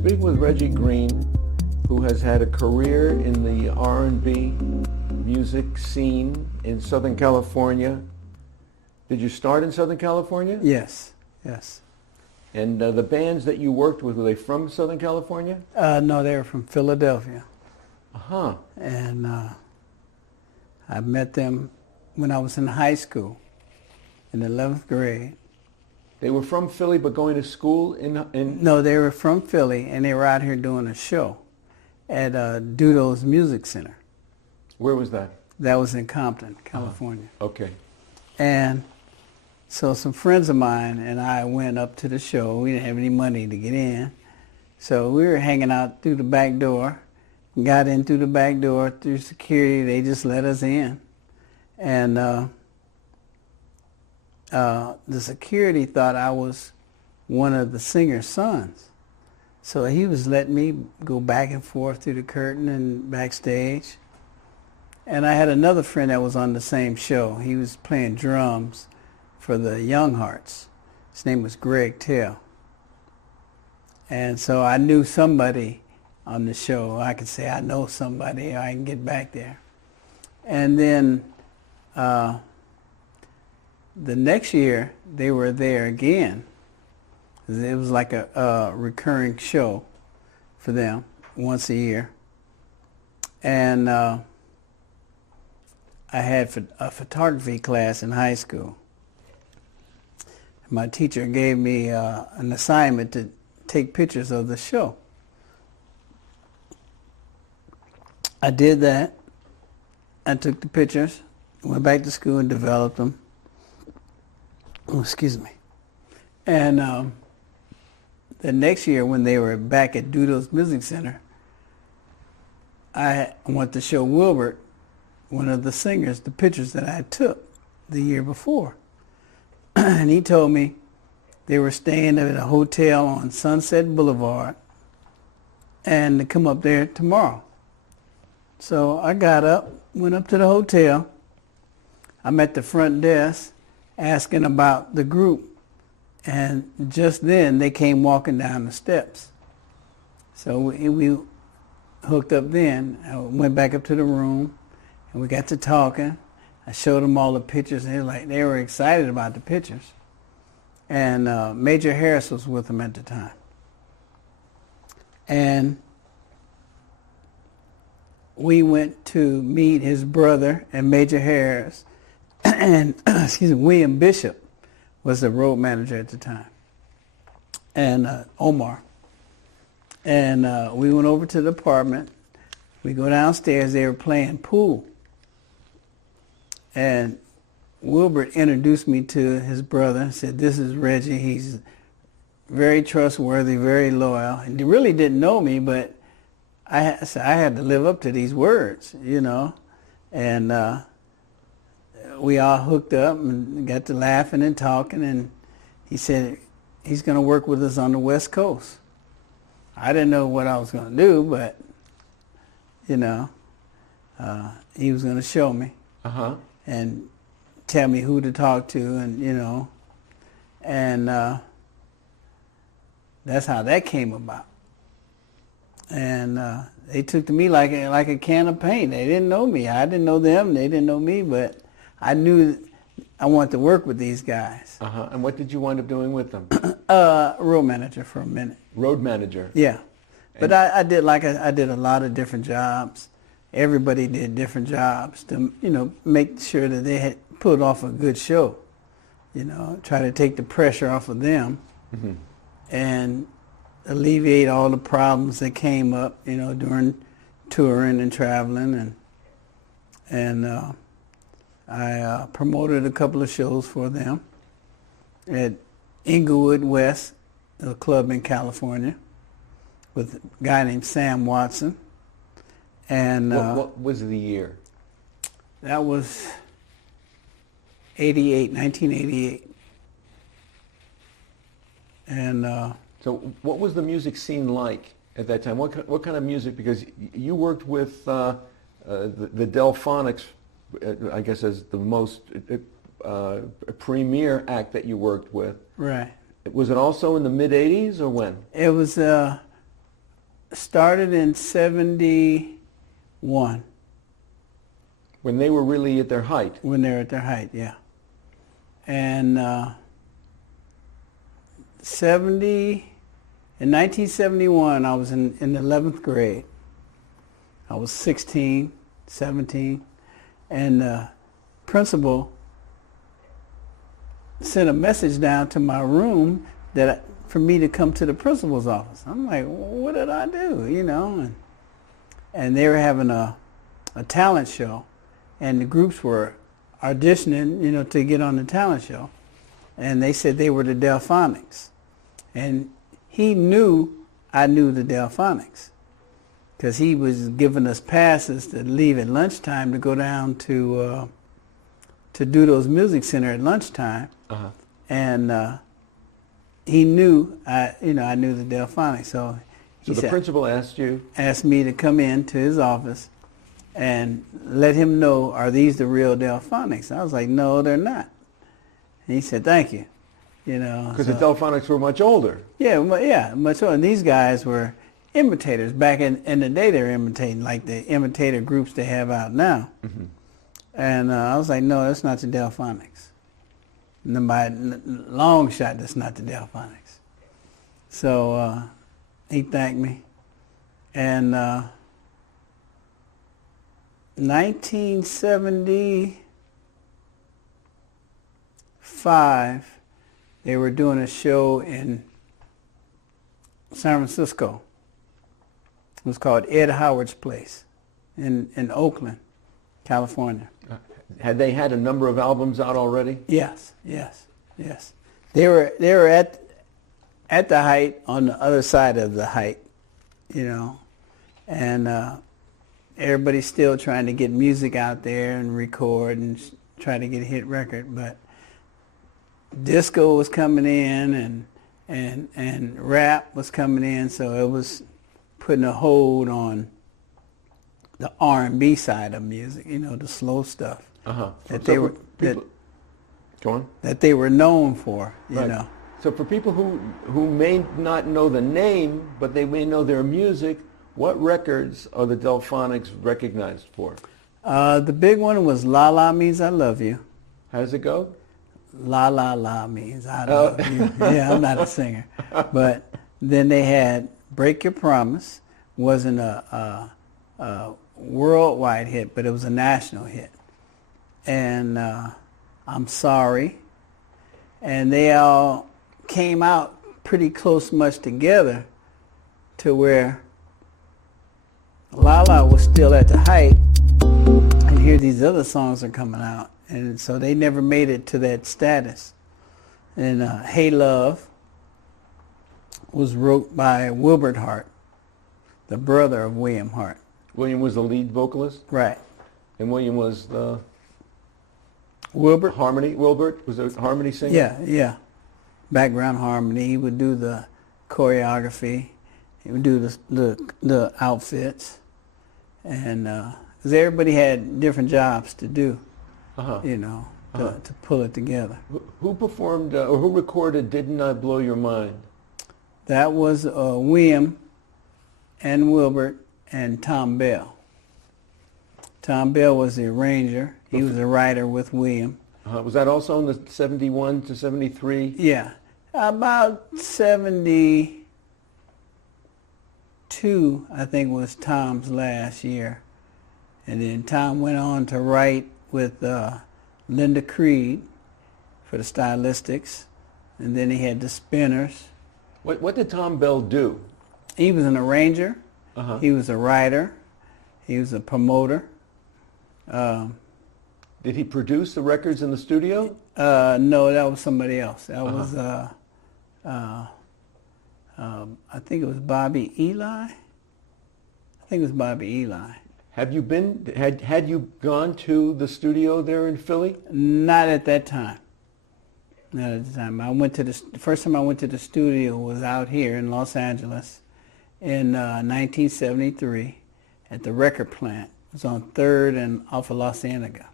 speaking with Reggie Green, who has had a career in the R&B music scene in Southern California. Did you start in Southern California? Yes, yes. And the bands that you worked with, were they from Southern California? No, they were from Philadelphia. Uh-huh. And I met them when I was in high school, in the 11th grade. They were from Philly, but going to school in... No, they were from Philly, and they were out here doing a show at Dudo's Music Center. Where was that? That was in Compton, California. Okay. And so some friends of mine and I went up to the show. We didn't have any money to get in. So we were hanging out through the back door, got in through the back door, through security. They just let us in. And the security thought I was one of the singer's sons. So he was letting me go back and forth through the curtain and backstage. And I had another friend that was on the same show. He was playing drums for the Young Hearts. His name was Greg Tell. And so I knew somebody on the show. I could say, I know somebody, I can get back there. And then the next year, they were there again. It was like a recurring show for them once a year. And I had a photography class in high school. My teacher gave me an assignment to take pictures of the show. I did that. I took the pictures, went back to school and developed them. Oh, excuse me. And the next year when they were back at Dudo's Music Center, I went to show Wilbert, one of the singers, the pictures that I took the year before. And he told me they were staying at a hotel on Sunset Boulevard and to come up there tomorrow. So I got up, went up to the hotel. I'm at the front desk asking about the group. And just then they came walking down the steps. So we hooked up then. I went back up to the room and we got to talking. I showed them all the pictures and they were excited about the pictures. And Major Harris was with them at the time. And we went to meet his brother and Major Harris and William Bishop was the road manager at the time, and Omar. And we went over to the apartment. We go downstairs. They were playing pool. And Wilbert introduced me to his brother and said, "This is Reggie. He's very trustworthy, very loyal." And he really didn't know me, but I had to live up to these words, you know. And we all hooked up and got to laughing and talking. And he said he's going to work with us on the West Coast. I didn't know what I was going to do, but, you know, he was going to show me. Uh-huh. And tell me who to talk to, and you know, and that's how that came about. And they took to me like a can of paint. They didn't know me. I didn't know them. They didn't know me, but I knew I wanted to work with these guys. Uh-huh. And what did you wind up doing with them? Road manager for a minute. Road manager. Yeah, but I did I did a lot of different jobs. Everybody did different jobs to, you know, make sure that they had put off a good show, you know, try to take the pressure off of them. Mm-hmm. And alleviate all the problems that came up, you know, during touring and traveling. And I promoted a couple of shows for them at Inglewood West, a club in California, with a guy named Sam Watson. And what was the year? That was 1988. And so what was the music scene like at that time? What kind of music? Because you worked with the Delphonics, I guess, as the most premier act that you worked with. Right. Was it also in the mid-'80s or when? It was started in 71. When they were really at their height. When they were at their height, yeah. And in 1971, I was in the 11th grade. I was 16, 17, and the principal sent a message down to my room for me to come to the principal's office. I'm like, what did I do, you know? And they were having a talent show, and the groups were auditioning, you know, to get on the talent show. And they said they were the Delphonics. And he knew I knew the Delphonics, because he was giving us passes to leave at lunchtime to go down to do those music center at lunchtime. Uh-huh. And he knew I knew the Delphonics. So the principal asked me to come into his office and let him know, are these the real Delphonics? I was like, no, they're not. And he said, thank you. You know, because the Delphonics were much older. Yeah, much older. And these guys were imitators. Back in the day, they were imitating, like the imitator groups they have out now. Mm-hmm. And I was like, no, that's not the Delphonics. And by long shot, that's not the Delphonics. So he thanked me. And 1975, they were doing a show in San Francisco. It was called Ed Howard's Place in Oakland, California. Had they had a number of albums out already? Yes. They were at the height, on the other side of the height, you know, and everybody's still trying to get music out there and record and try to get a hit record, but disco was coming in and rap was coming in, so it was putting a hold on the R&B side of music, you know, the slow stuff. Uh-huh. That so they were go on. That they were known for, you know. So for people who may not know the name, but they may know their music, what records are the Delphonics recognized for? The big one was La La Means I Love You. How does it go? La La La means I love you. Yeah, I'm not a singer. But then they had Break Your Promise. Wasn't a worldwide hit, but it was a national hit. And I'm Sorry. And they all came out pretty close much together to where La La was still at the height, and here these other songs are coming out. And so they never made it to that status. And Hey Love was wrote by Wilbert Hart, the brother of William Hart. William was the lead vocalist? Right. And William was the... Wilbert? Wilbert was a harmony singer? Yeah. Background harmony. He would do the choreography. He would do the outfits. And 'cause everybody had different jobs to do. Uh-huh. You know, to pull it together. Who performed or who recorded Didn't I Blow Your Mind? That was William and Wilbert and Tom Bell. Tom Bell was the arranger. He was a writer with William. Was that also in the 71 to 73? Yeah. About 72, I think, was Tom's last year. And then Tom went on to write with Linda Creed for the Stylistics, and then he had the Spinners. What did Tom Bell do? He was an arranger. Uh-huh. He was a writer. He was a promoter. Did he produce the records in the studio? No, that was somebody else. That was I think it was Bobby Eli. Had you gone to the studio there in Philly? Not at that time. I went to the first time I went to the studio was out here in Los Angeles in 1973 at the record plant. It was on 3rd and off of La Cienega.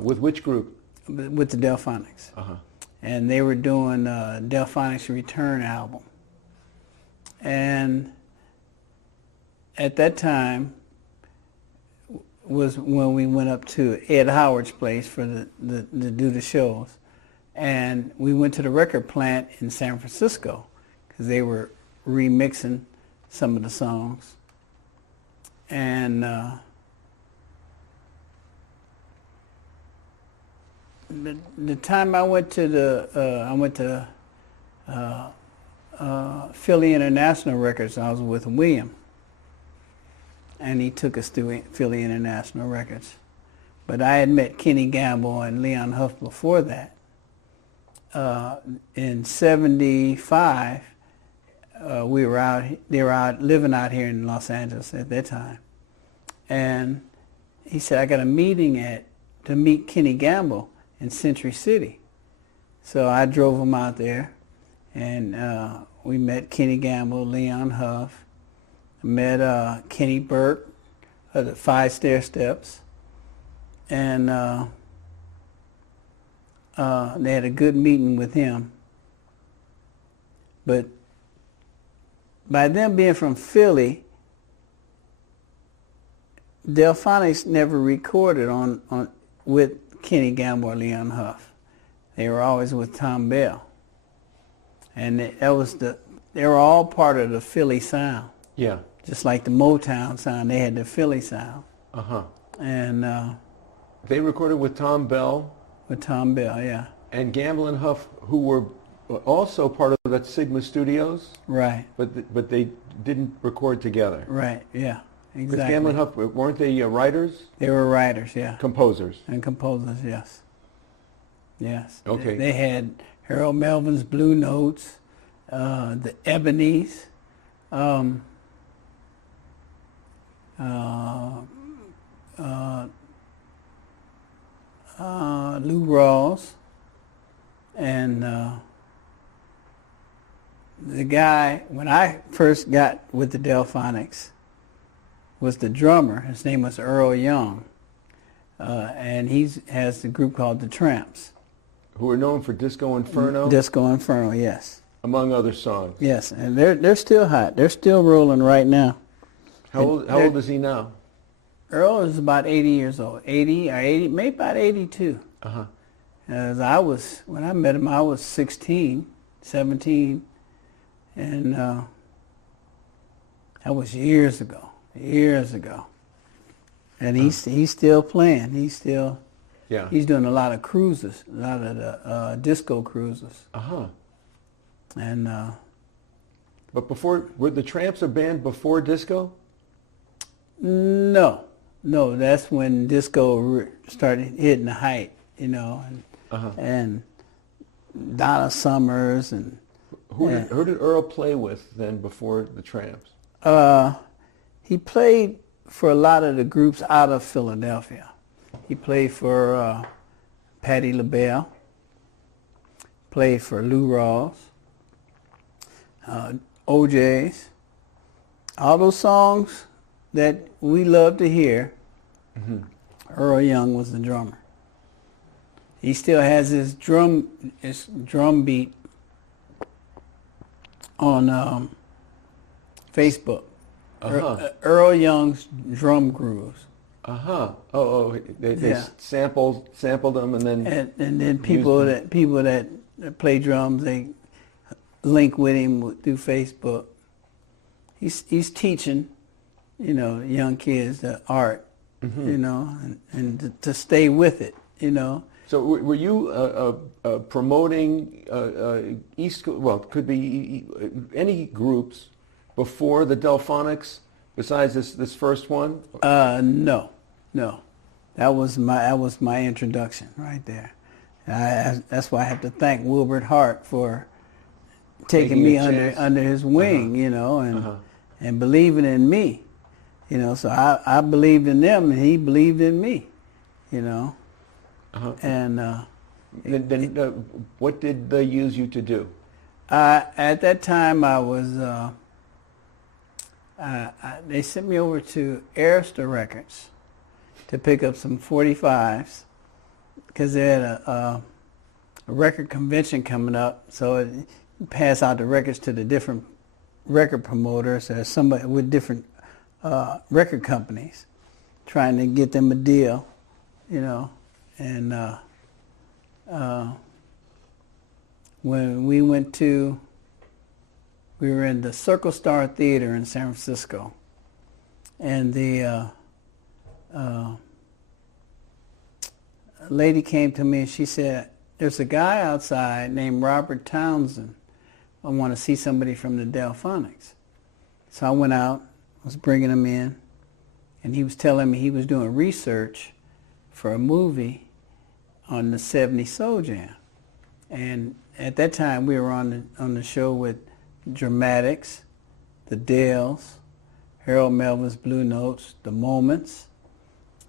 With which group? With the Delphonics. And they were doing Delphonics Return album. And at that time was when we went up to Ed Howard's place for to do the shows. And we went to the record plant in San Francisco because they were remixing some of the songs. And the time I went to Philly International Records, I was with William. And he took us to Philly International Records. But I had met Kenny Gamble and Leon Huff before that. In '75, they were out living out here in Los Angeles at that time. And he said, I got a meeting to meet Kenny Gamble in Century City. So I drove him out there, and we met Kenny Gamble, Leon Huff, met Kenny Burke of the Five Stair Steps, and they had a good meeting with him. But by them being from Philly, Delphonics never recorded on with Kenny Gamble or Leon Huff. They were always with Tom Bell, and they were all part of the Philly sound. Yeah. Just like the Motown sound, they had the Philly sound. Uh-huh. And they recorded with Tom Bell. With Tom Bell, yeah. And Gamble and Huff, who were also part of that Sigma Studios. Right. But they didn't record together. Right, yeah, exactly. Because Gamble and Huff, weren't they writers? They were writers, yeah. Composers. And composers, yes. Yes. Okay. They had Harold Melvin's Blue Notes, the Ebonies, Lou Rawls, and the guy, when I first got with the Delphonics, was the drummer. His name was Earl Young, and he has the group called the Tramps. Who are known for Disco Inferno? Disco Inferno, yes. Among other songs. Yes, and they're still hot. They're still rolling right now. How old is he now? Earl is about 80 years old. 80 or 80, maybe about 82. Uh-huh. As when I met him, I was 16, 17, and that was years ago. And he's still playing. He's doing a lot of cruises, a lot of the disco cruises. Uh-huh. And but were the Tramps a band before disco? No, that's when disco started hitting the height, and Donna Summers and who did Earl play with then before the Tramps? He played for a lot of the groups out of Philadelphia. He played for Patti LaBelle, played for Lou Rawls, OJ's, all those songs that we love to hear. Mm-hmm. Earl Young was the drummer. He still has his drum beat on Facebook. Uh-huh. Earl Young's Drum Grooves. Uh-huh. Oh, they sampled them and then people that play drums, they link with him through Facebook. He's teaching, young kids the art, mm-hmm. and to stay with it, So were you promoting East? Well, could be any groups before the Delphonics besides this first one? No. That was my introduction right there. That's why I have to thank Wilbert Hart for taking me under his wing, and believing in me, So I believed in them, and he believed in me, Uh-huh. And then what did they use you to do? At that time, I was. They sent me over to Arista Records to pick up some 45s because they had a record convention coming up. So it pass out the records to the different record promoters or somebody with different record companies, trying to get them a deal, and when we were in the Circle Star Theater in San Francisco, and the lady came to me and she said, "There's a guy outside named Robert Townsend. I want to see somebody from the Delphonics." So I went out, was bringing him in, and he was telling me he was doing research for a movie on the '70s Soul Jam. And at that time, we were on the show with Dramatics, the Dells, Harold Melvin's Blue Notes, the Moments,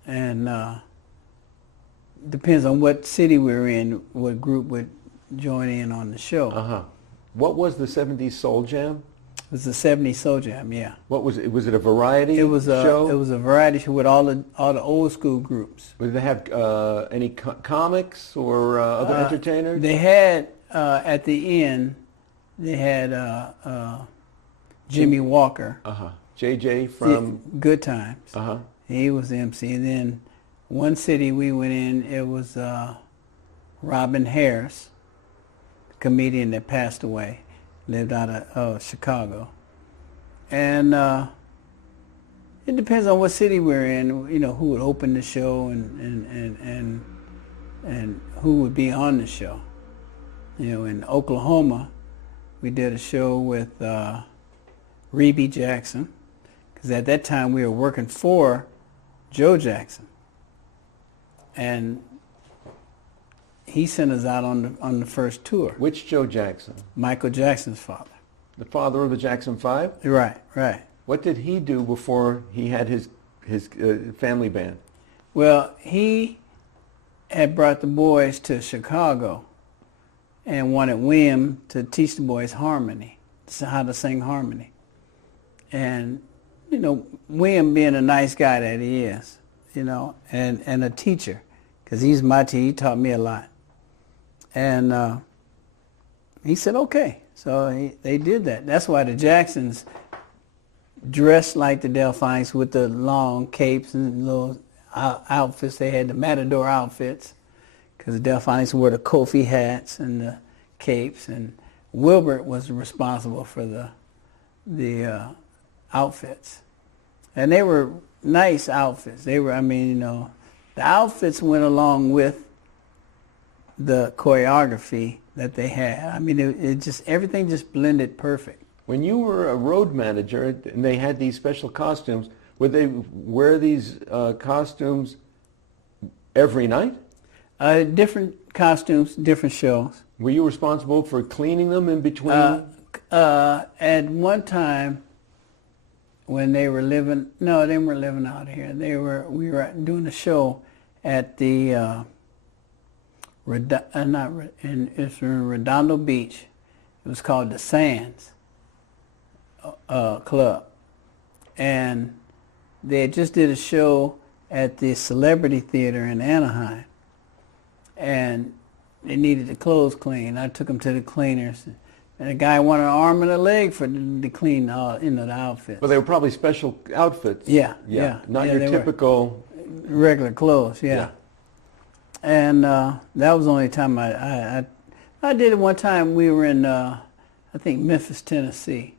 and depends on what city we were in, what group would join in on the show. Uh-huh. What was the '70s Soul Jam? It was the '70s Soul Jam, yeah. What was it? Was it a variety show? It was a variety show with all the old school groups. Did they have any comics or other entertainers? They had at the end. They had Jimmy Walker. Uh-huh. JJ from Good Times. Uh-huh. He was the MC. And then one city we went in, it was Robin Harris, comedian that passed away, lived out of Chicago. And it depends on what city we're in, who would open the show and who would be on the show. In Oklahoma, we did a show with Reby Jackson, because at that time we were working for Joe Jackson. And he sent us out on the first tour. Which Joe Jackson? Michael Jackson's father. The father of the Jackson 5? Right. What did he do before he had his family band? Well, he had brought the boys to Chicago and wanted William to teach the boys harmony, how to sing harmony. And, William being a nice guy that he is, and a teacher, because he's my teacher, he taught me a lot. And he said, okay. So they did that. That's why the Jacksons dressed like the Delphonics with the long capes and little outfits. They had the Matador outfits, because the Delphonics wore the Kofi hats and the capes, and Wilbert was responsible for the outfits. And they were nice outfits. They were, the outfits went along with the choreography that they had. It just, everything just blended perfect. When you were a road manager and they had these special costumes, would they wear these costumes every night? Different costumes, different shows. Were you responsible for cleaning them in between? At one time, when they were living, no, they weren't living out here. We were doing a show at the it's in Redondo Beach. It was called the Sands Club, and they had just did a show at the Celebrity Theater in Anaheim, and they needed the clothes cleaned. I took them to the cleaners, and the guy wanted an arm and a leg for to clean the outfits. Well, they were probably special outfits. Yeah. Not Yeah, your typical regular clothes. Yeah. And that was the only time I did it. One time we were in I think Memphis, Tennessee,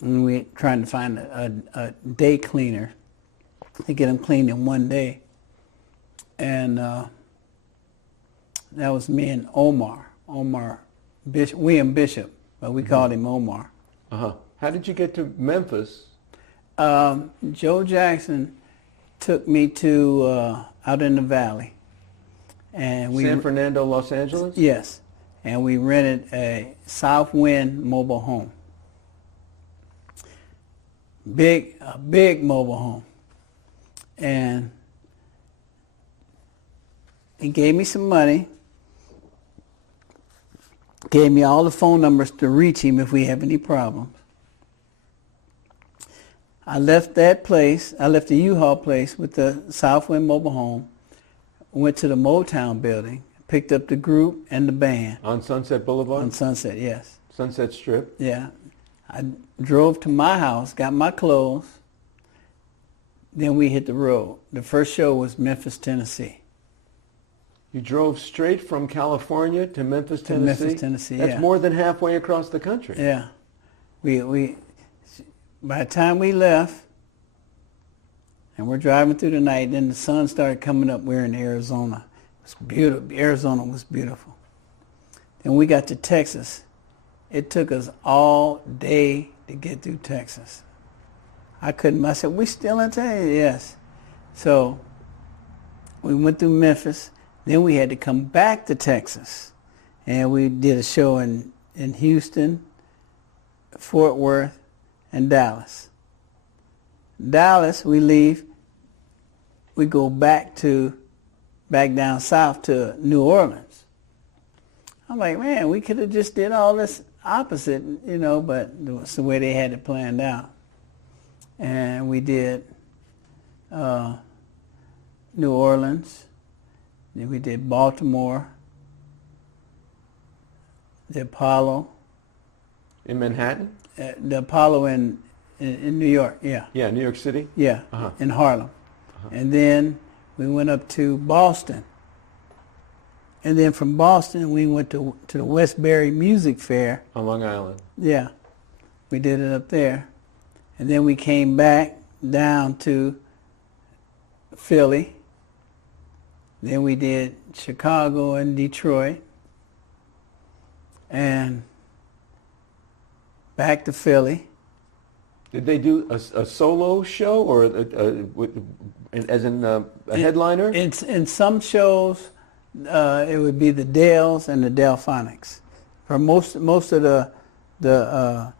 and we trying to find a day cleaner to get them cleaned in one day, and that was me and Omar Bishop, William Bishop, but we called him Omar. Uh-huh. How did you get to Memphis? Joe Jackson took me to out in the valley, and San Fernando, Los Angeles? Yes, and we rented a Southwind mobile home. A big mobile home, and he gave me some money. Gave me all the phone numbers to reach him if we have any problems. I left that place. I left the U-Haul place with the Southwind mobile home. Went to the Motown building. Picked up the group and the band. On Sunset Boulevard? On Sunset, yes. Sunset Strip? Yeah. I drove to my house, got my clothes, then we hit the road. The first show was Memphis, Tennessee. You drove straight from California to Memphis, Tennessee? Memphis, Tennessee, That's yeah. more than halfway across the country. Yeah. We by the time we left, and we're driving through the night, then the sun started coming up. We're in Arizona. It was beautiful. Arizona was beautiful. Then we got to Texas. It took us all day to get through Texas. I said, we still in Texas? Yes. So we went through Memphis. Then we had to come back to Texas. And we did a show in Houston, Fort Worth, and Dallas. Dallas, we leave. We go back down south to New Orleans. I'm like, man, we could have just did all this opposite, but it's the way they had it planned out. And we did New Orleans. Then we did Baltimore, the Apollo. In Manhattan? The Apollo in New York, yeah. Yeah, New York City? Yeah, in Harlem. And then we went up to Boston. And then from Boston, we went to the Westbury Music Fair. On Long Island. Yeah, we did it up there. And then we came back down to Philly. Then we did Chicago and Detroit. And back to Philly. Did they do a solo show or as in a headliner? In some shows, it would be the Dells and the Delphonics. For most of the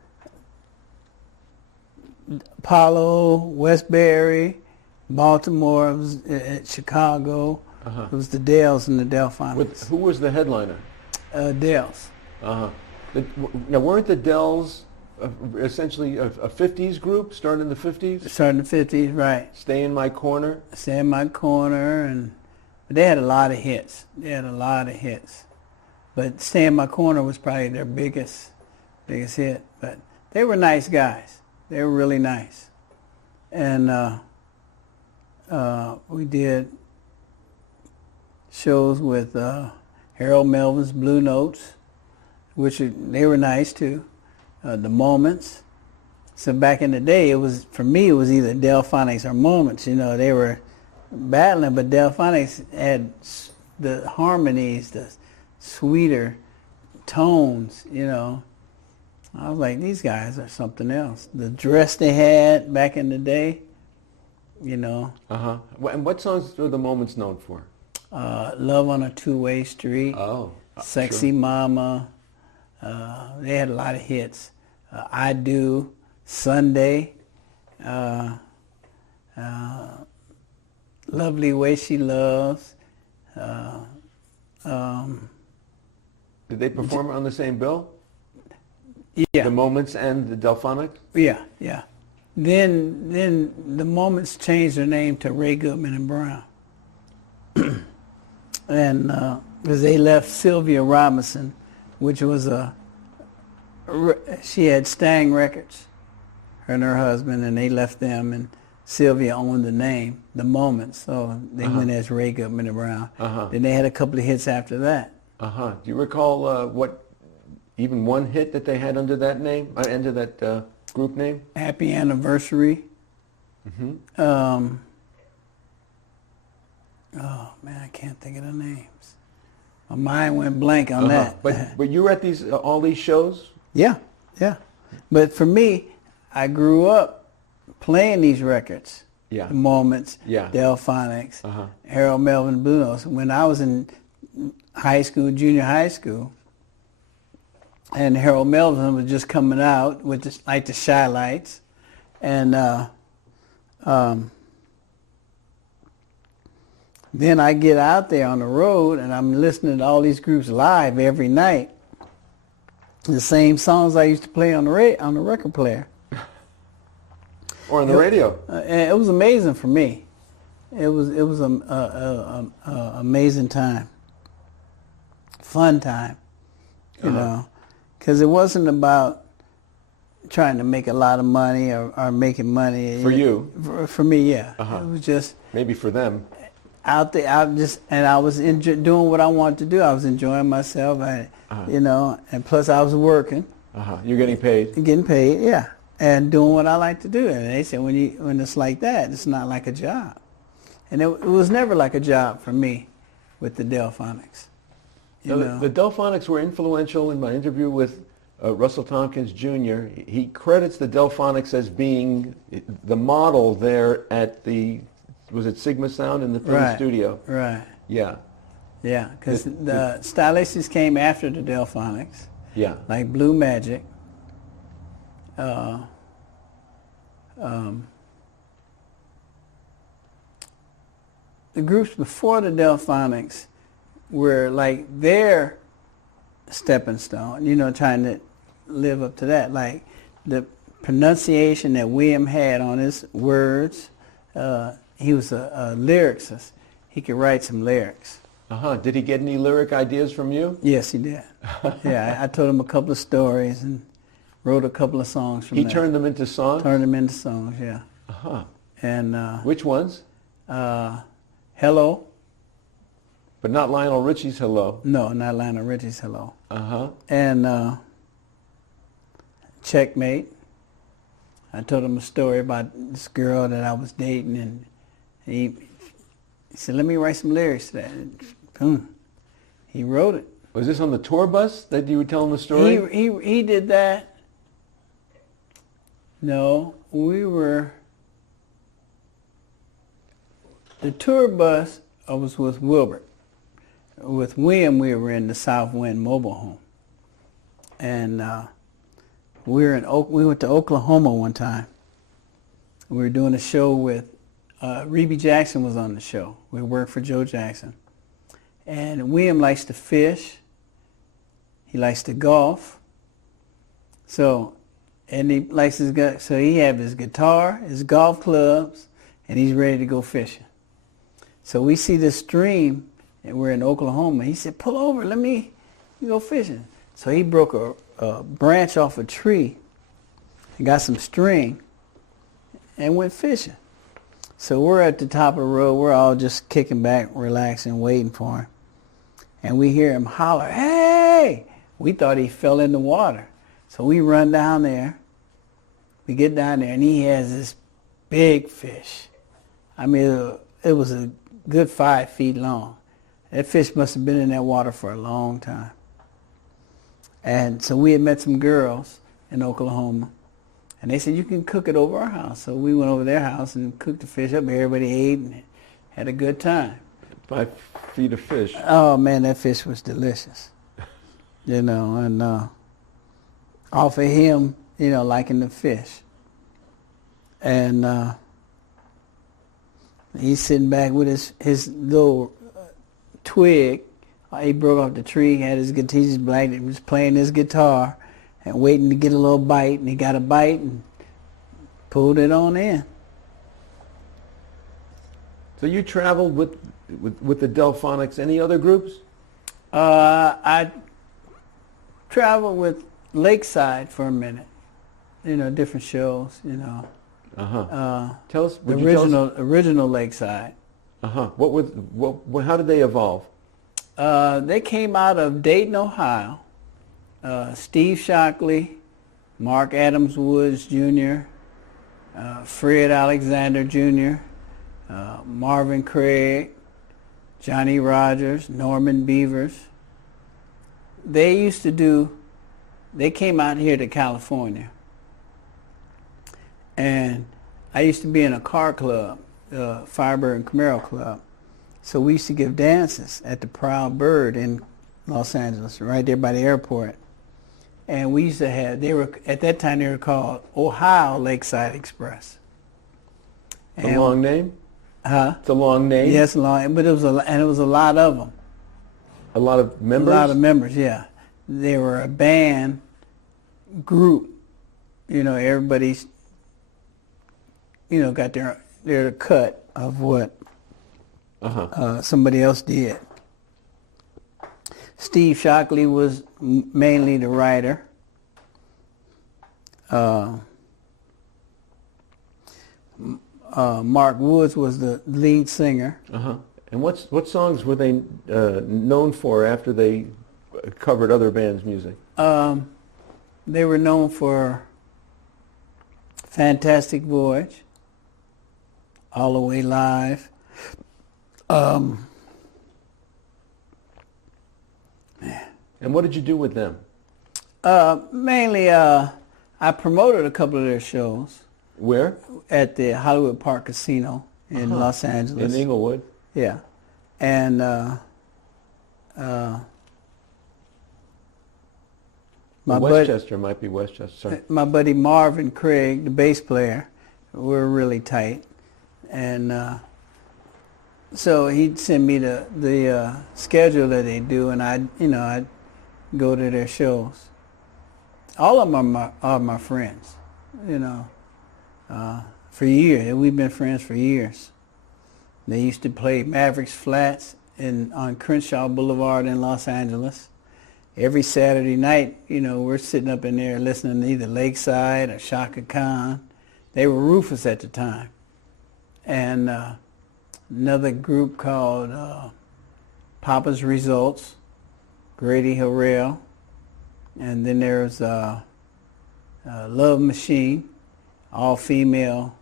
Apollo, Westbury, Baltimore, Chicago, it was the Dells and the Delphonics. Who was the headliner? Dells. Now, weren't the Dells essentially a 50s group, started in the 50s? Started in the 50s, right. Stay in My Corner? Stay in My Corner, but they had a lot of hits. But Stay in My Corner was probably their biggest hit. But they were nice guys. They were really nice. And we did shows with Harold Melvin's Blue Notes, they were nice too. The Moments. So back in the day, for me it was either Delphonics or Moments. They were battling, but Delphonics had the harmonies, the sweeter tones. I was like, these guys are something else. The dress they had back in the day. And what songs were the Moments known for? Love on a Two-Way Street. Oh, Sexy sure. Mama. They had a lot of hits. I Do, Sunday, Lovely Way She Loves. Did they perform on the same bill? Yeah. The Moments and the Delphonics? Yeah. Then the Moments changed their name to Ray Goodman and Brown. And because they left Sylvia Robinson, which was she had Stang Records, her and her husband, and they left them, and Sylvia owned the name, The Moments, so they went as Ray Goodman and Brown. Then they had a couple of hits after that. Do you recall even one hit that they had under that name, under that group name? Happy Anniversary. Oh man, I can't think of the names. My mind went blank on that. But you were at all these shows? Yeah. But for me, I grew up playing these records. Yeah. The Moments, Yeah. Delphonics, Harold Melvin Blue Notes. When I was in junior high school, and Harold Melvin was just coming out with the Shy Lights, and then I get out there on the road and I'm listening to all these groups live every night. The same songs I used to play on the record player. Or on the radio? And it was amazing for me. It was a amazing time, fun time, because it wasn't about trying to make a lot of money or making money. For you? For me, yeah. Uh-huh. It was just Maybe for them. out there. I was doing what I wanted to do. I was enjoying myself, you know, and plus I was working. You're getting paid. Getting paid, yeah, and doing what I like to do. And they said when it's like that, it's not like a job. And it was never like a job for me with the Delphonics. You know? The Delphonics were influential. In my interview with Russell Tompkins Jr., he credits the Delphonics as being the model there at was it Sigma Sound in the film studio? Right. Yeah. Yeah, because the Stylistics came after the Delphonics. Yeah. Like Blue Magic. The groups before the Delphonics were like their stepping stone, you know, trying to live up to that. Like the pronunciation that William had on his words. He was a lyricist. He could write some lyrics. Did he get any lyric ideas from you? Yes, he did. Yeah, I told him a couple of stories and wrote a couple of songs from that. He turned them into songs? Turned them into songs, yeah. And which ones? Hello. But not Lionel Richie's Hello. No, not Lionel Richie's Hello. And Checkmate. I told him a story about this girl that I was dating, and he said, "Let me write some lyrics to that." And, boom. He wrote it. Was this on the tour bus that you were telling the story? He did that. No, the tour bus, I was with Wilbert. With William, we were in the South Wind mobile home. And we went to Oklahoma one time. We were doing a show with, Reby Jackson was on the show. We worked for Joe Jackson. And William likes to fish. He likes to golf. So he had his guitar, his golf clubs, and he's ready to go fishing. So we see this stream, and we're in Oklahoma. He said, "Pull over, let me go fishing." So he broke a branch off a tree and got some string and went fishing. So we're at the top of the road. We're all just kicking back, relaxing, waiting for him. And we hear him holler, "Hey!" We thought he fell in the water. So we run down there. We get down there, and he has this big fish. I mean, it was a good 5 feet long. That fish must have been in that water for a long time. And so we had met some girls in Oklahoma, and they said, "You can cook it over our house." So we went over their house and cooked the fish up. Everybody ate and had a good time. 5 feet of fish. Oh, man, that fish was delicious. You know, and off of him, you know, liking the fish. And he's sitting back with his little twig. He broke off the tree, had his guitar, he's black, and was playing his guitar and waiting to get a little bite, and he got a bite and pulled it on in. So you traveled with the Delphonics. Any other groups? I traveled with Lakeside for a minute. You know, different shows, you know. Tell us the original Lakeside. How did they evolve? They came out of Dayton, Ohio. Steve Shockley, Mark Adams Woods Jr., Fred Alexander Jr., Marvin Craig, Johnny Rogers, Norman Beavers. They came out here to California. And I used to be in a car club, Firebird and Camaro Club. So we used to give dances at the Proud Bird in Los Angeles, right there by the airport. And we used to have, at that time they were called Ohio Lakeside Express. A long name? Huh? It's a long name? Yes, long, but it was a lot of them. A lot of members? A lot of members, yeah. They were a band group. You know, everybody's, you know, got their cut of what somebody else did. Steve Shockley was mainly the writer. Mark Woods was the lead singer. Uh-huh. And what songs were they known for after they covered other bands' music? They were known for Fantastic Voyage, All the Way Live. And what did you do with them? Mainly, I promoted a couple of their shows Where? at the Hollywood Park Casino in Los Angeles. In Inglewood? Yeah. And Westchester might be Westchester. Sorry. my buddy Marvin Craig, the bass player, we're really tight. And so he'd send me the schedule that they do, and I'd go to their shows. All of them are my friends, for years. We've been friends for years. They used to play Mavericks Flats on Crenshaw Boulevard in Los Angeles. Every Saturday night, we're sitting up in there listening to either Lakeside or Shaka Khan. They were Rufus at the time. And another group called Papa's Results, Grady Harrell. And then there's Love Machine, all-female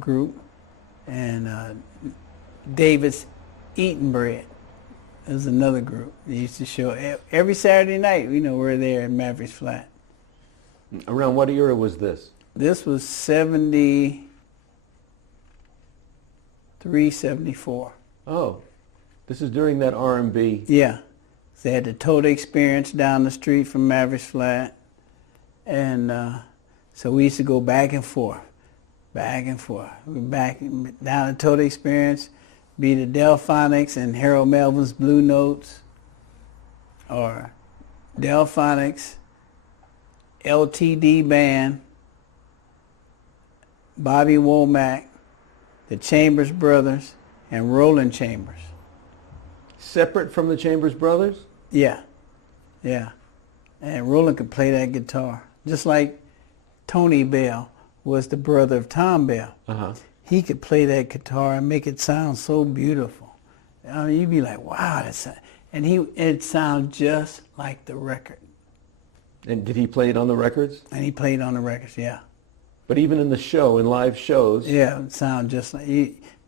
group. And David's Eating Bread is another group. They used to show every Saturday night. We're there at Mavericks Flat. Around what era was this? This was 73, 74. Oh, this is during that R&B. Yeah. They had the Total Experience down the street from Mavericks Flat. And so we used to go back and forth. We back down the Total Experience, be the Delphonics and Harold Melvin's Blue Notes, or Delphonics, LTD Band, Bobby Womack, the Chambers Brothers, and Roland Chambers. Separate from the Chambers Brothers? Yeah. And Roland could play that guitar, just like Tony Bell was the brother of Tom Bell. Uh-huh. He could play that guitar and make it sound so beautiful. I mean, you'd be like, wow, it sounded just like the record. And did he play it on the records? And he played on the records, yeah. But even in the show, in live shows? Yeah, it sounds just like,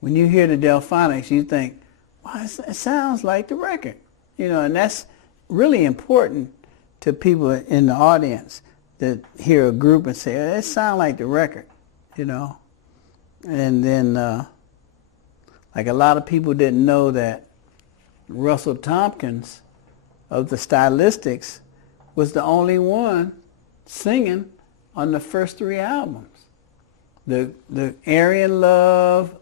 when you hear the Delphonics, you think, wow, it sounds like the record. And that's really important to people in the audience that hear a group and say, it sounds like the record, And then, like a lot of people didn't know that Russell Tompkins of the Stylistics was the only one singing on the first 3 albums. The Aryan Love,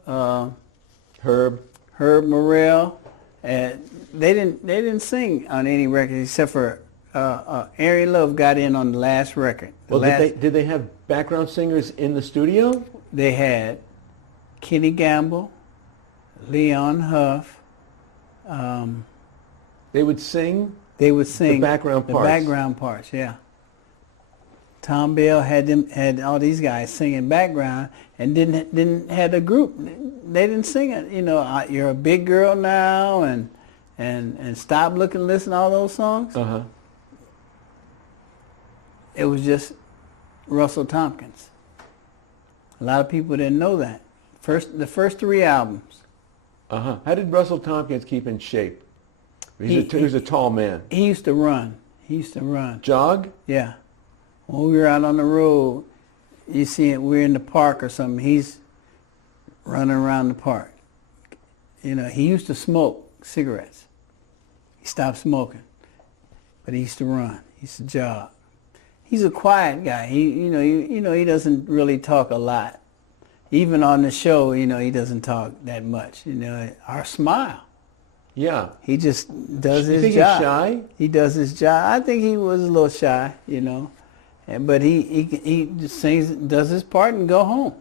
Herb Morrell, and they didn't sing on any record except for Aryan Love got in on the last record. Did they have background singers in the studio? They had Kenny Gamble, Leon Huff. They would sing? They would sing the background parts. The background parts, yeah. Tom Bell had all these guys singing background and didn't have a group. They didn't sing it. You're a Big Girl Now and Stop Looking, Listen, all those songs. Uh-huh. It was just Russell Tompkins. A lot of people didn't know that. The first 3 albums. Uh-huh. How did Russell Tompkins keep in shape? He was a tall man. He used to run. Jog? Yeah. When we were out on the road, you see it, we're in the park or something, he's running around the park. He used to smoke cigarettes. He stopped smoking. But he used to run. He used to jog. He's a quiet guy. He doesn't really talk a lot. Even on the show, he doesn't talk that much. Our Smile. Yeah. He just does his think job. He's shy? He does his job. I think he was a little shy, But he just sings, does his part, and go home.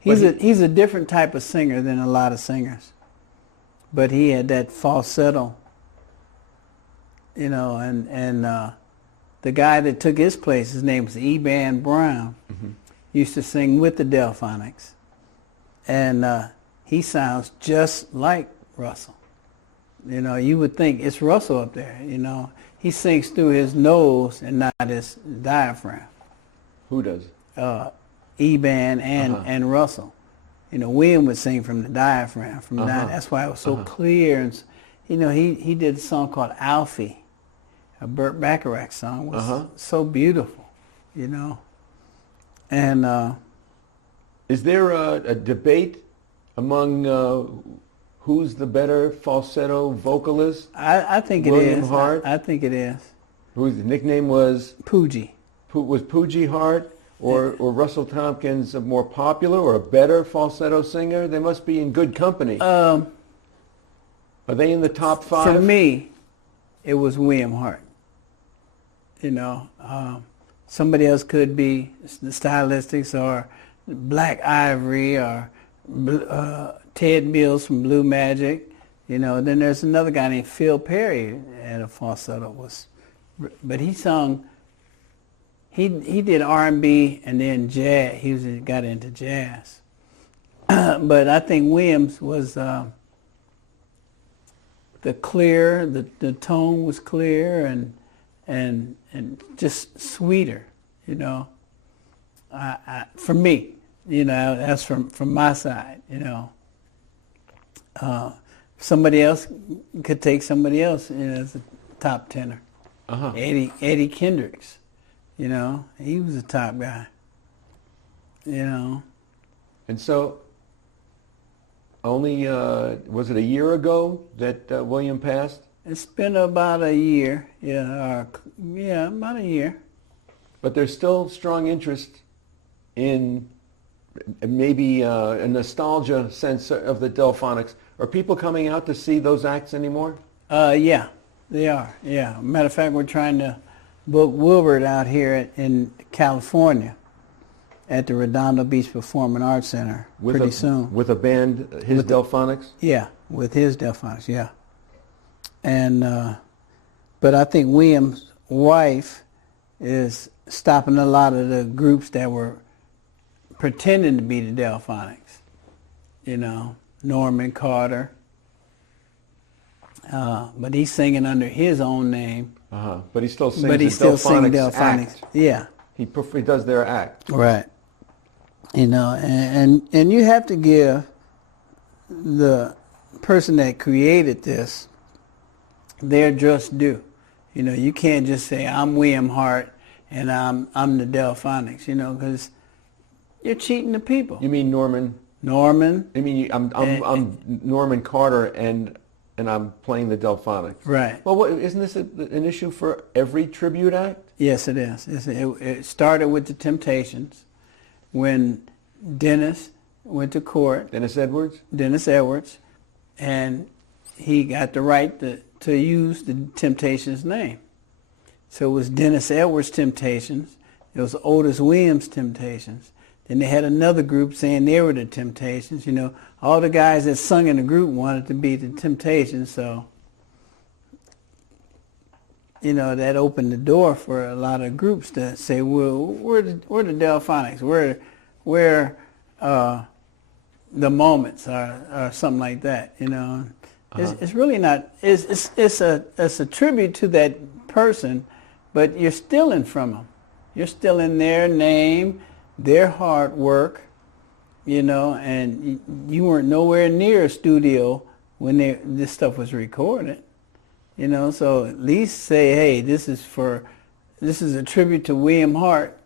He's a different type of singer than a lot of singers. But he had that falsetto, and the the guy that took his place, his name was Eban Brown, used to sing with the Delphonics. And he sounds just like Russell. You know, you would think it's Russell up there, you know. He sings through his nose and not his diaphragm. Who does? Eban and Russell. You know, William would sing from the diaphragm. That's why it was so clear. And, you know, he did a song called Alfie, a Burt Bacharach song. It was so beautiful, you know. And is there a debate among who's the better falsetto vocalist? I think it is. William Hart? I think it is. Whose nickname was? Poogie. Was Poogie Hart or Russell Tompkins a more popular or a better falsetto singer? They must be in good company. Are they in the top 5? For me, it was William Hart. You know, somebody else could be the Stylistics or Black Ivory or Ted Mills from Blue Magic. You know, then there's another guy named Phil Perry had a falsetto. But he sung. He did R&B and then jazz. He got into jazz. But I think Williams was the tone was clear and just sweeter, you know. For me, you know, that's from my side, you know. Somebody else could take somebody else, you know, as a top tenor. Eddie Kendricks, you know, he was a top guy, you know. And so, only was it a year ago that William passed? It's been about a year, about a year. But there's still strong interest in maybe a nostalgia sense of the Delphonics. Are people coming out to see those acts anymore? Yeah, they are. Yeah. Matter of fact, we're trying to book Wilbert out here in California at the Redondo Beach Performing Arts Center pretty soon. With a band, his Delphonics? Yeah, with his Delphonics, yeah. And but I think William's wife is stopping a lot of the groups that were pretending to be the Delphonics. You know, Norman Carter. But he's singing under his own name. But he still sings but he the still sings Delphonics Delphonics. Yeah. He does their act. Right. You know, and you have to give the person that created this their just due. You know, you can't just say I'm William Hart and I'm the Delphonics. You know, because you're cheating the people. You mean Norman? Norman. I mean, I'm Norman Carter and I'm playing the Delphonics. Right. Well, isn't this an issue for every tribute act? Yes, it is. It started with the Temptations when Dennis went to court. Dennis Edwards? Dennis Edwards. And he got the right to use the Temptations name. So it was Dennis Edwards Temptations. It was Otis Williams Temptations. Then they had another group saying they were the Temptations. You know, all the guys that sung in the group wanted to be the Temptations, so, you know, that opened the door for a lot of groups to say, well, we're the Delphonics. We're the Moments or something like that, you know. It's really not, it's a tribute to that person, but you're stealing from them. You're stealing their name, their hard work, you know, and you weren't nowhere near a studio when this stuff was recorded, you know. So at least say, hey, this is a tribute to William Hart,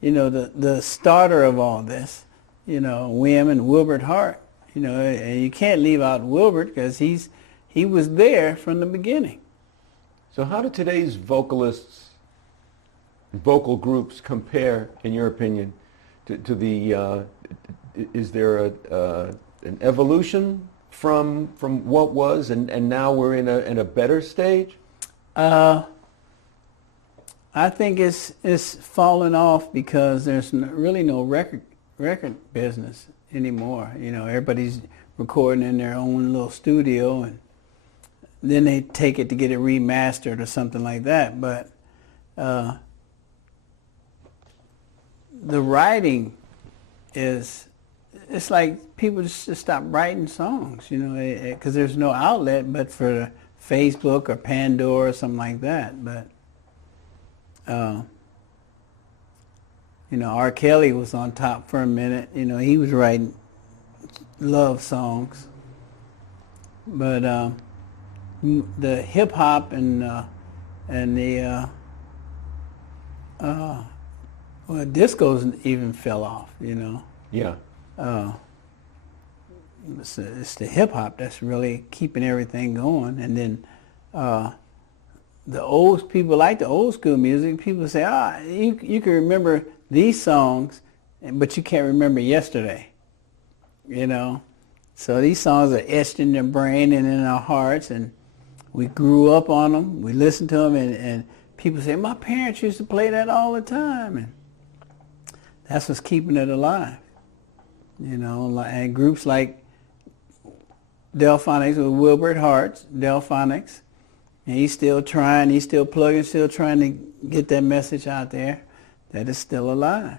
you know, the starter of all this, you know, William and Wilbert Hart, you know, and you can't leave out Wilbert because he was there from the beginning. So how do today's vocalists, vocal groups compare, in your opinion, to the? Is there an evolution from what was, and now we're in a better stage? I think it's fallen off because there's really no record business anymore. You know, everybody's recording in their own little studio, and then they take it to get it remastered or something like that. But the writing it's like people just stop writing songs, you know, because there's no outlet but for Facebook or Pandora or something like that. But, you know, R. Kelly was on top for a minute. You know, he was writing love songs. But the hip hop and the well, discos even fell off, you know. Yeah. It's the hip hop that's really keeping everything going. And then the old people like the old school music. People say, you can remember these songs, but you can't remember yesterday, you know. So these songs are etched in their brain and in our hearts, and we grew up on them. We listened to them, and people say, my parents used to play that all the time, and that's what's keeping it alive. You know, and groups like Delphonics with Wilbert Hart's Delphonics, and he's still trying, he's still plugging, still trying to get that message out there that it's still alive.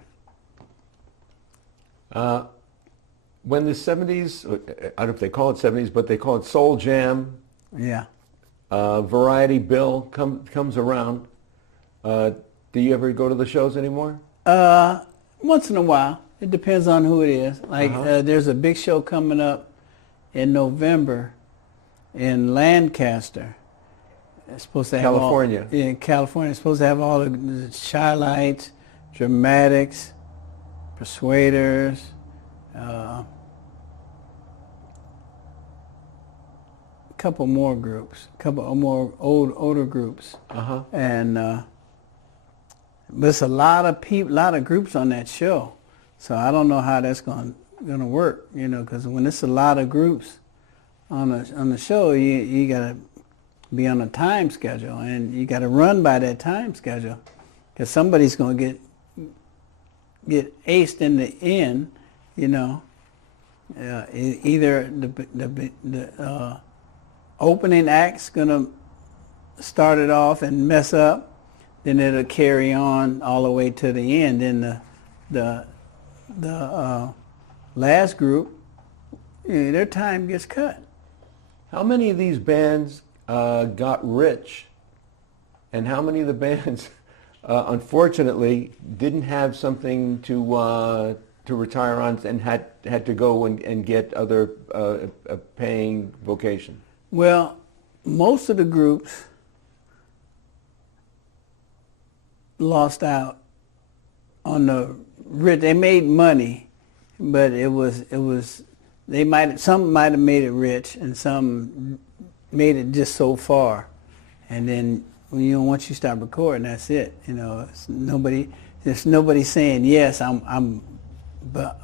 When the 70s, I don't know if they call it 70s, but they call it Soul Jam. Yeah. Variety Bill comes around. Do you ever go to the shows anymore? Once in a while. It depends on who it is. Like there's a big show coming up in November in Lancaster. It's supposed to have California. In California. It's supposed to have all the Shy-Lights, Dramatics, Persuaders, a couple more groups, a couple more older groups. And but it's a lot of people, a lot of groups on that show. So I don't know how that's going to work, you know, because when it's a lot of groups on the show, you got to be on a time schedule, and you got to run by that time schedule, because somebody's going to get aced in the end, you know. Either the opening act's going to start it off and mess up, then it'll carry on all the way to the end. Then the last group, you know, their time gets cut. How many of these bands got rich, and how many of the bands, unfortunately, didn't have something to retire on and had to go and get other paying vocation? Well, most of the groups lost out on the rich. They made money, but some might have made it rich, and some made it just so far, and then, you know, once you stop recording, that's it. You know, there's nobody saying, yes, I'm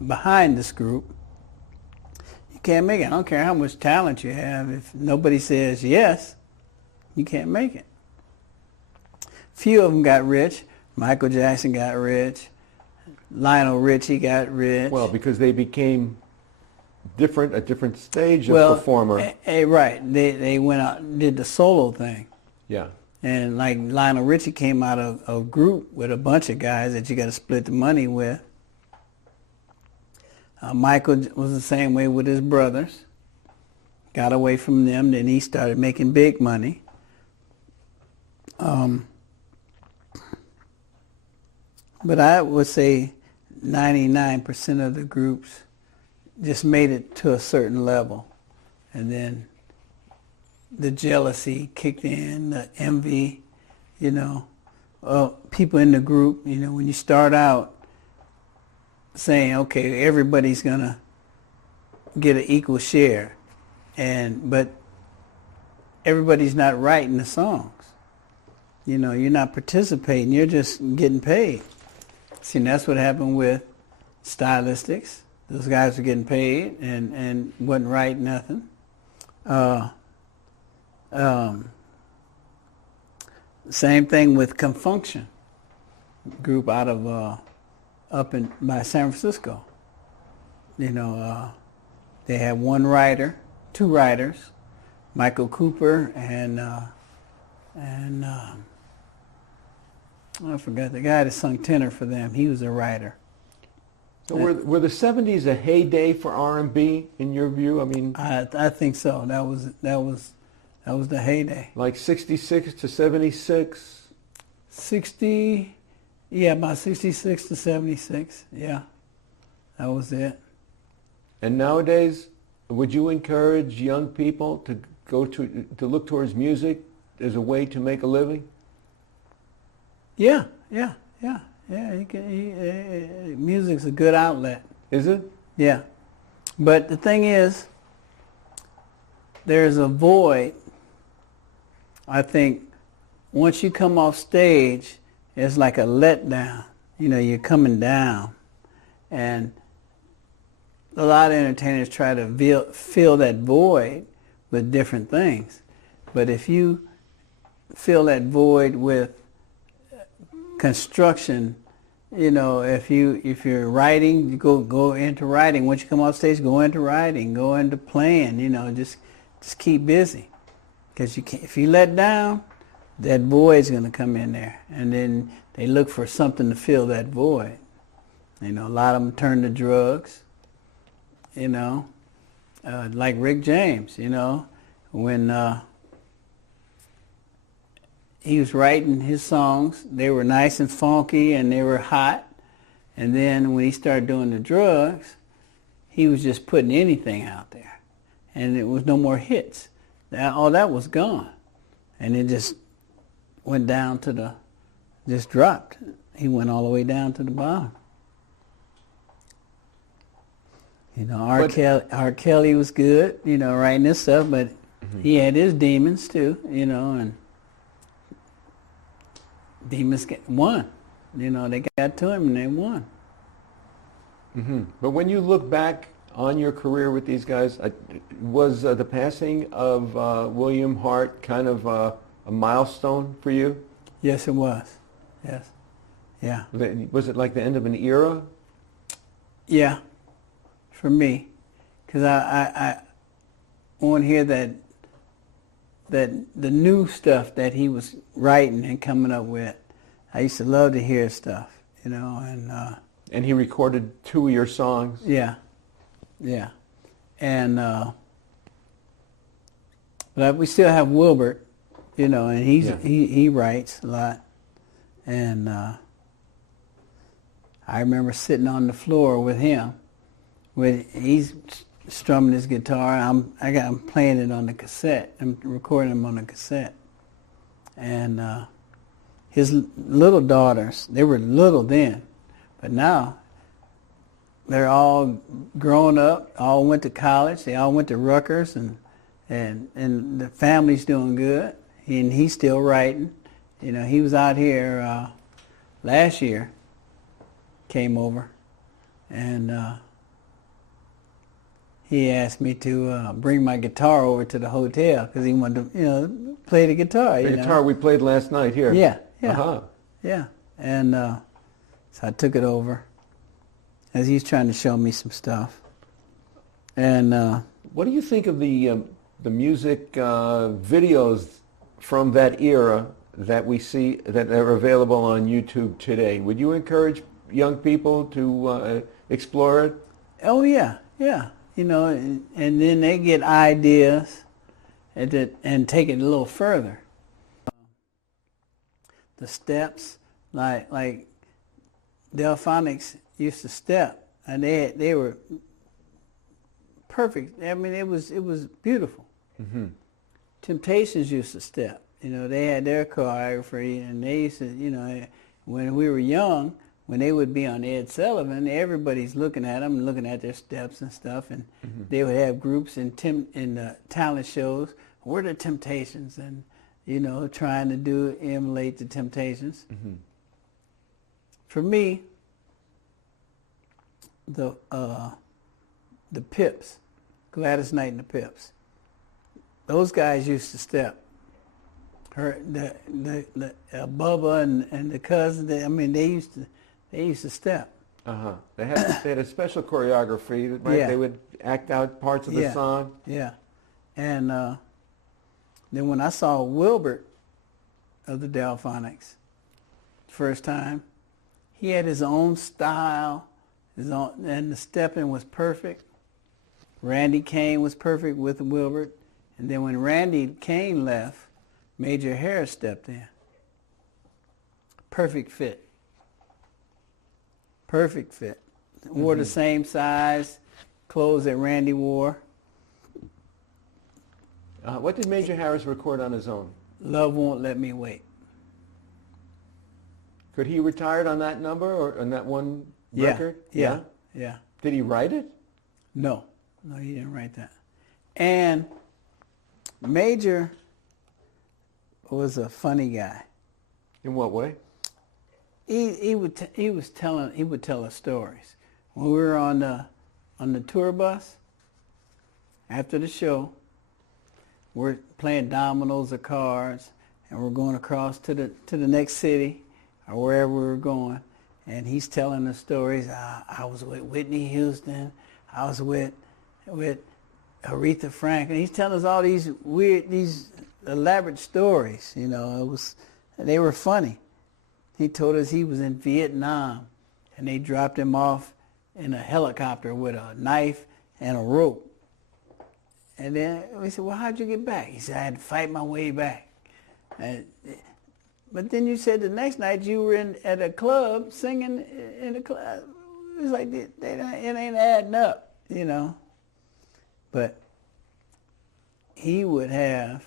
behind this group. You can't make it. I don't care how much talent you have. If nobody says yes, you can't make it. Few of them got rich. Michael Jackson got rich. Lionel Richie got rich. Well, because they became a different stage of performer. Right. They went out and did the solo thing. Yeah. And like Lionel Richie came out of a group with a bunch of guys that you got to split the money with. Michael was the same way with his brothers. Got away from them, then he started making big money. But I would say 99% of the groups just made it to a certain level. And then the jealousy kicked in, the envy, you know. People in the group, you know, when you start out saying, okay, everybody's going to get an equal share, but everybody's not writing the songs. You know, you're not participating, you're just getting paid. See, and that's what happened with Stylistics. Those guys were getting paid and wasn't writing nothing. Same thing with Confunction, group out of by San Francisco. You know, they had two writers, Michael Cooper and I forgot the guy that sung tenor for them. He was a writer. So were the 70s a heyday for R&B in your view? I mean, I think so. That was the heyday. like 66 to 76? 60, yeah, about 66 to 76. Yeah, that was it. And nowadays, would you encourage young people to look towards music as a way to make a living? Yeah. Music's a good outlet. Is it? Yeah, but the thing is, there's a void. I think once you come off stage, it's like a letdown. You know, you're coming down, and a lot of entertainers try to fill that void with different things. But if you fill that void with construction, you know, if you're writing, you go into writing. Once you come off stage, go into writing, go into playing. You know, just keep busy, because if you let down, that void's going to come in there, and then they look for something to fill that void. You know, a lot of them turn to drugs. You know, like Rick James. You know, when he was writing his songs, they were nice and funky and they were hot. And then when he started doing the drugs, he was just putting anything out there. And it was no more hits. All that was gone. And it just went down to just dropped. He went all the way down to the bottom. You know, R. Kelly was good, you know, writing this stuff, but he had his demons too, you know, and demons won. You know, they got to him and they won. Mm-hmm. But when you look back on your career with these guys, was the passing of William Hart kind of a milestone for you? Yes, it was. Yes. Yeah. Was it like the end of an era? Yeah, for me. Because I want to hear that the new stuff that he was writing and coming up with. I used to love to hear stuff, you know, and he recorded 2 of your songs. Yeah, and but we still have Wilbert, you know, and he writes a lot, and I remember sitting on the floor with him, he's strumming his guitar. I'm playing it on the cassette. I'm recording him on the cassette, and his little daughters, they were little then, but now they're all grown up. All went to college. They all went to Rutgers, and the family's doing good. And he's still writing. You know, he was out here last year. Came over, and he asked me to bring my guitar over to the hotel because he wanted to, you know, play the guitar. The guitar we played last night here. Yeah. Uh-huh. Yeah. And so I took it over as he's trying to show me some stuff. And what do you think of the music videos from that era that we see that are available on YouTube today? Would you encourage young people to explore it? Oh yeah. You know, and then they get ideas and take it a little further. The steps, like Delphonics used to step, and they were perfect. I mean, it was beautiful. Mm-hmm. Temptations used to step. You know, they had their choreography, and they used to, you know, when we were young, when they would be on Ed Sullivan, everybody's looking at them and looking at their steps and stuff, and they would have groups in talent shows. We're the Temptations, and you know, trying to emulate the Temptations. Mm-hmm. For me, the Pips, Gladys Knight and the Pips, those guys used to step. The Bubba and the cousin, they used to step. They had a special choreography, right? Yeah. They would act out parts of the song. Yeah, and then when I saw Wilbert of the Delphonics, first time. He had his own style, and the stepping was perfect. Randy Kane was perfect with Wilbert. And then when Randy Kane left, Major Harris stepped in. Perfect fit. Perfect fit. Wore the same size clothes that Randy wore. What did Major Harris record on his own? Love Won't Let Me Wait. Could he retired on that number or on that one Yeah, record? yeah. Did he write it? No, he didn't write that. And Major was a funny guy. In what way? He would tell us stories. When we were on the tour bus after the show, we're playing dominoes or cards, and we're going across to the next city or wherever we were going, and he's telling us stories. I was with Whitney Houston. I was with Aretha Franklin. He's telling us all these elaborate stories. You know, they were funny. He told us he was in Vietnam, and they dropped him off in a helicopter with a knife and a rope. And then we said, well, how'd you get back? He said, I had to fight my way back. But then you said the next night you were at a club singing in the club. It was like, it ain't adding up, you know. But he would have,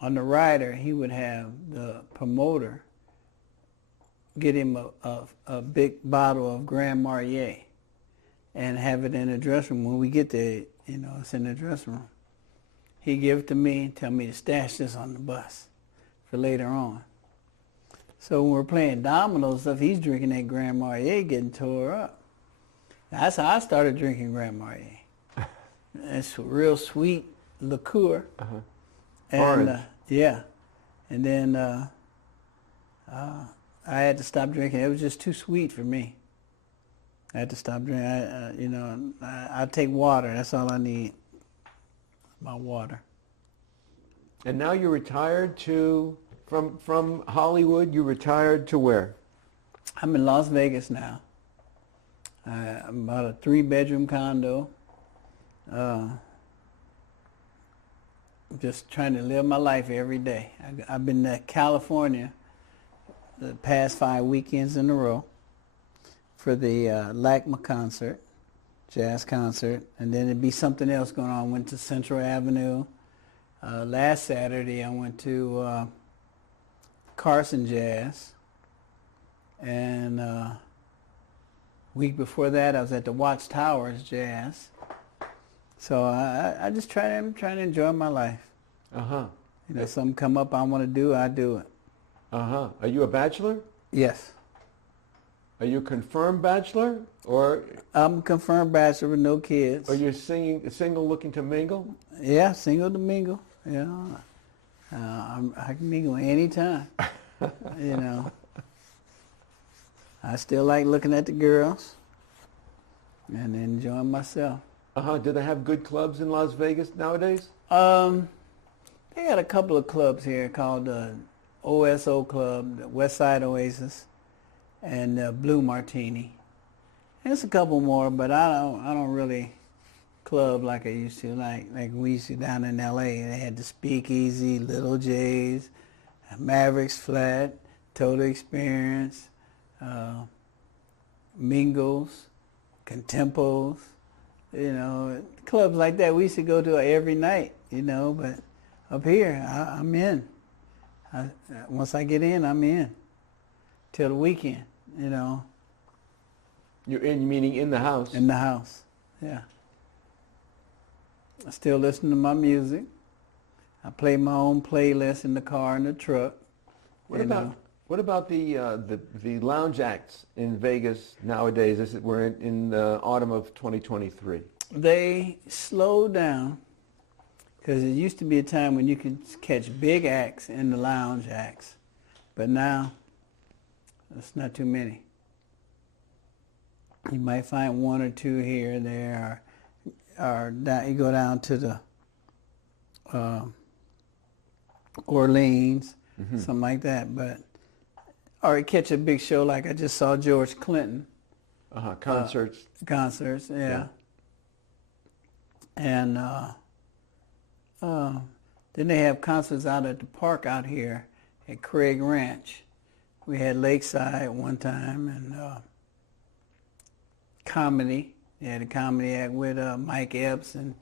on the rider, he would have the promoter get him a big bottle of Grand Marnier and have it in the dressing room. When we get there, you know, it's in the dressing room. He'd give it to me and tell me to stash this on the bus for later on. So when we're playing dominoes stuff, he's drinking that Grand Marnier, getting tore up. That's how I started drinking Grand Marnier. It's a real sweet liqueur. Uh-huh. And, Orange. yeah. And then I had to stop drinking. It was just too sweet for me. I had to stop drinking. I take water. That's all I need. My water. And now you're retired from Hollywood. You retired to where? I'm in Las Vegas now. I'm about a 3-bedroom condo. Just trying to live my life every day. I've been to California the past 5 weekends in a row for the LACMA concert, jazz concert, and then it'd be something else going on. Went to Central Avenue. Last Saturday I went to Carson Jazz, and week before that I was at the Watchtowers Jazz. So I'm trying to enjoy my life. Uh-huh. You know, something come up I want to do, I do it. Uh-huh. Are you a bachelor? Yes. Are you a confirmed bachelor? Or I'm a confirmed bachelor with no kids. are you single looking to mingle? Yeah, single to mingle. You know, I can mingle anytime. You know, I still like looking at the girls and enjoying myself. Uh-huh. Do they have good clubs in Las Vegas nowadays? They got a couple of clubs here called the OSO Club, the West Side Oasis, and Blue Martini. There's a couple more, but I don't really club like I used to. Like we used to down in L.A. They had the Speakeasy, Little J's, Mavericks Flat, Total Experience, Mingles, Contempos. You know, clubs like that we used to go to every night. You know, but up here I'm in. Once I get in, I'm in till the weekend. You know. You're in, meaning in the house? In the house, yeah. I still listen to my music. I play my own playlist in the car and the truck. What about the lounge acts in Vegas nowadays? We're in the autumn of 2023. They slowed down because it used to be a time when you could catch big acts in the lounge acts, but now it's not too many. You might find one or two here and there, or down, you go down to the Orleans, something like that. But or catch a big show like I just saw George Clinton. Concerts. Concerts, yeah. And then they have concerts out at the park out here at Craig Ranch. We had Lakeside one time, and comedy. They had a comedy act with Mike Epps and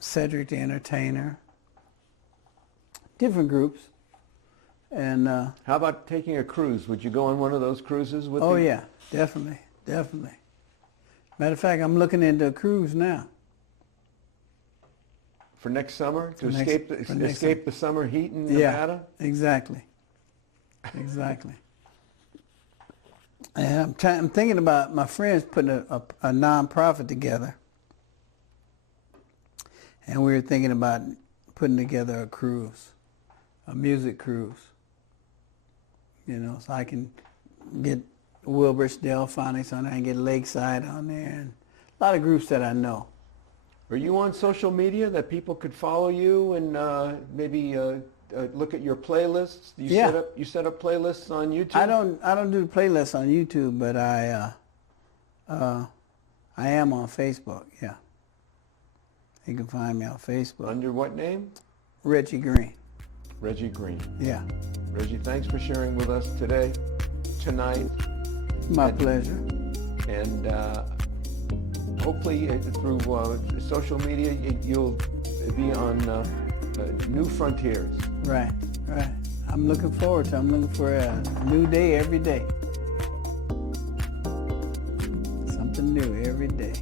Cedric the Entertainer. Different groups. And How about taking a cruise? Would you go on one of those cruises with oh me? yeah, definitely. Matter of fact, I'm looking into a cruise now. For next summer? To For next- escape, for next escape the summer heat in Nevada? Yeah, exactly. And I'm thinking about my friends putting a nonprofit together, and we were thinking about putting together a cruise, a music cruise. You know, so I can get Wilbur's Delphonics on there and get Lakeside on there, and a lot of groups that I know. Are you on social media that people could follow you and maybe look at your playlists? Yeah. You set up playlists on YouTube? I don't do the playlists on YouTube, but I am on Facebook. Yeah, you can find me on Facebook. Under what name? Reggie Green. Reggie Green. Yeah, Reggie, thanks for sharing with us tonight. my pleasure. And hopefully through social media you'll be on new frontiers. Right. I'm looking forward to. I'm looking for a new day every day. Something new every day.